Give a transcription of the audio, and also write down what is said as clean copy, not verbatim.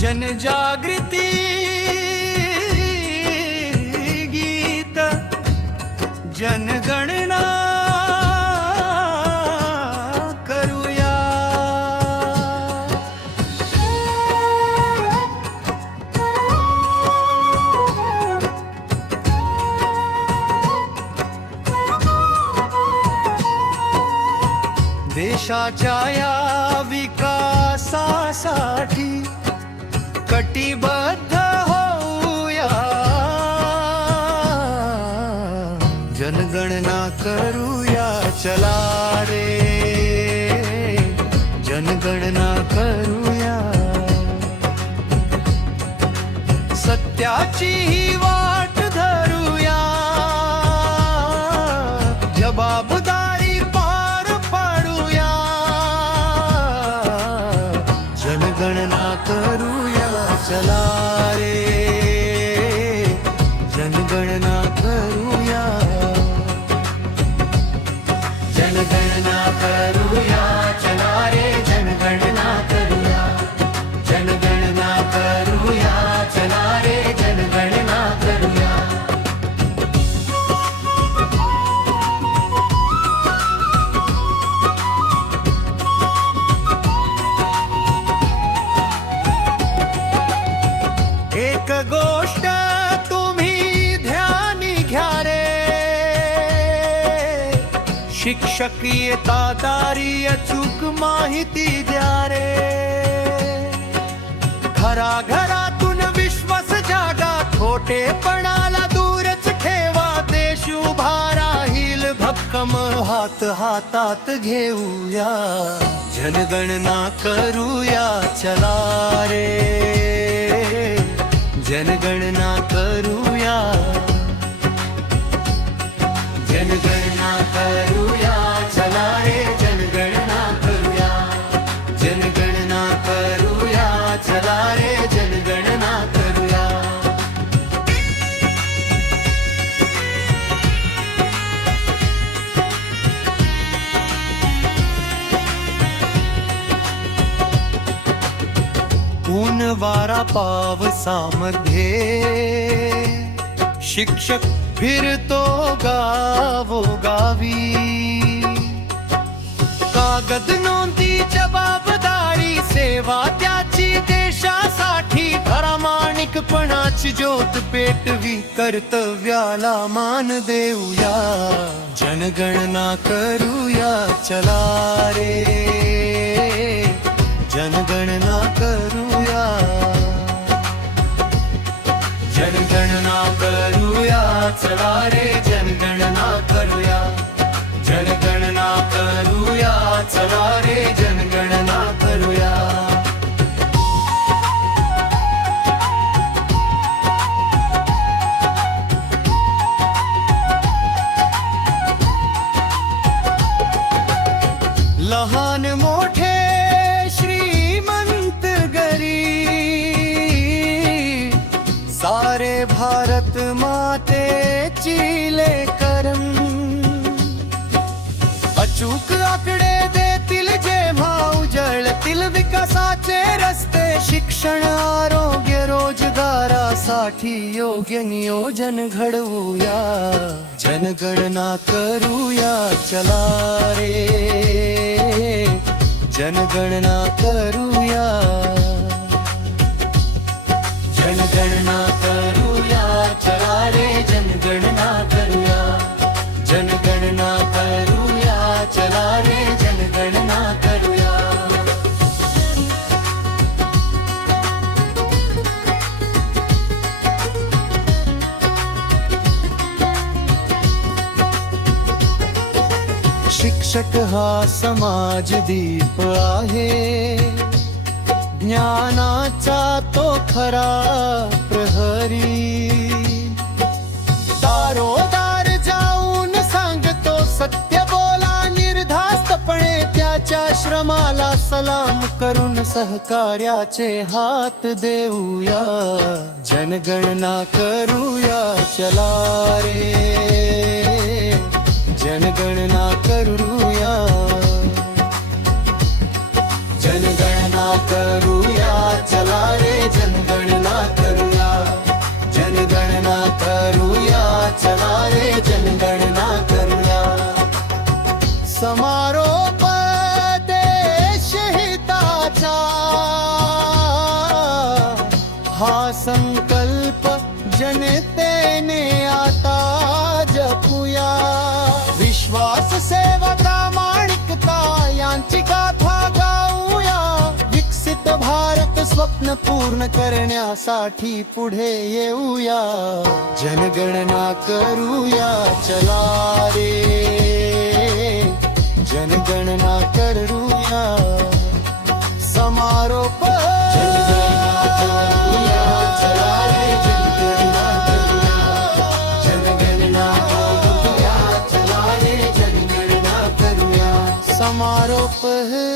जनजागृती गीत जनगणना करूया. देशाच्या या विकासासाठी कटिबद्ध होऊया. जनगणना करूया चला रे, जनगणना करूया. सत्याची ही वाट धरूया, जबाबदारी पार पाडूया. जनगणना करूया चला रे, जनगणना करूया. जनगणना करूया चला रे, जनगणना करूया. जनगणना करूया चला रे, जनगणना करूया. एक गोष्ट तुम्ही ध्यानी घ्या रे, शिक्षक येता दारी अचूक माहिती द्या रे. घराघरातून विश्वास जागा, खोटेपणाला दूरच ठेवा. देश उभा राहील भक्कम, हात हातात घेऊया. जनगणना करूया चला रे, जनगणना करूया. जनगणना करूया चला रे, जनगणना करूया. जनगणना करूया चला रे, जनगणना करूया. ऊन वारा पावसामध्ये शिक्षक फिरतो गावोगावी. कागद नोंदी जबाबदारी, सेवा त्याची देशासाठी. प्रामाणिकपणाची ज्योत पेटवी, कर्तव्याला मान देऊया. जनगणना करूया चला रे, जनगणना करूया. जनगणना करूया चला रे, जनगणना करूया. जनगणना करूया चला रे, जनगणना करूया. लहान मोठे श्रीमंत गरीब, सारे भारत मातेची लेकरं. अचूक आकडे देतील जेव्हा उजळतील विकासाचे रस्ते. शिक्षण आरोग्य रोजगारासाठी योग्य नियोजन घडवूया. जनगणना करूया चला रे, जनगणना करूया. जनगणना करूया चला रे, जनगणना करूया. जनगणना करूया चला रे, जनगणना करूया. शिक्षक हा समाज दीप आहे, ज्ञानाचा तो खरा प्रहरी. दारोदार जाऊन सांगतो सत्य बोला निर्धास्तपणे. त्याच्या श्रमाला सलाम करून सहकार्याचे हात देऊया. जनगणना करूया चला रे, जनगणना करूया. जनगणना करूया चला रे, समारोप देशहिताचा हा संकल्प जनतेने आता जपूया. विश्वास, सेवा, प्रामाणिकता यांची गाथा गाऊया. विकसित भारत स्वप्न पूर्ण करण्यासाठी पुढे येऊया. जनगणना करूया चला रे, जनगणना करूया. समारोप जनगणना करूया चला रे, जनगणना करूया. जनगणना करूया चला रे, जनगणना करूया. समारोप है